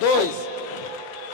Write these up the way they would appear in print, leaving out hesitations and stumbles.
2.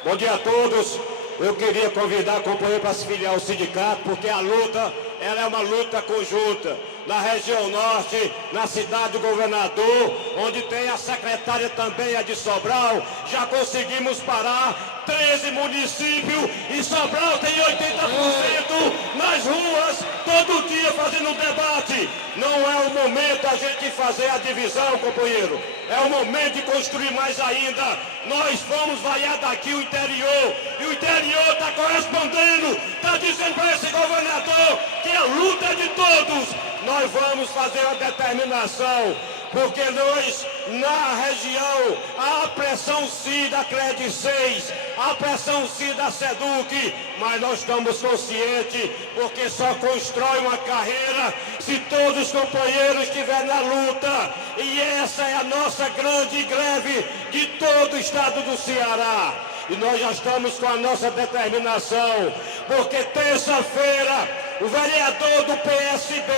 Bom dia a todos. Eu queria convidar o companheiro para se filiar ao sindicato, porque a luta, ela é uma luta conjunta. Na região norte, na cidade do governador, onde tem a secretária também, a de Sobral, já conseguimos parar 13 municípios e Sobral tem 80% nas ruas, todo dia fazendo um debate. Não é o momento a gente fazer a divisão, companheiro. É o momento de construir mais ainda. Nós vamos vaiar daqui o interior, e o interior está correspondendo, está dizendo para esse governador que a luta é de todos. Nós vamos fazer uma determinação, porque nós, na região, há a pressão sim da CRED 6, a pressão sim da SEDUC, mas nós estamos conscientes, porque só constrói uma carreira se todos os companheiros estiverem na luta. E essa é a nossa grande greve de todo o estado do Ceará. E nós já estamos com a nossa determinação, porque terça-feira o vereador do PSB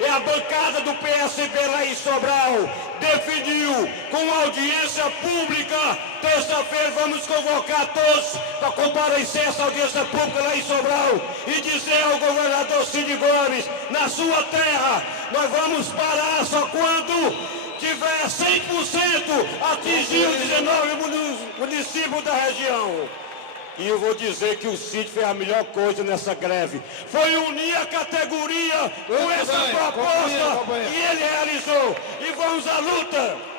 e a bancada do PSB lá em Sobral definiu com audiência pública. Terça-feira vamos convocar todos para comparecer essa audiência pública lá em Sobral e dizer ao governador Cid Gomes, na sua terra, nós vamos parar só quando tiver 100% atingir os 19 municípios da região. E eu vou dizer que o Cid fez a melhor coisa nessa greve. Foi unir a categoria com essa proposta e ele realizou. E vamos à luta!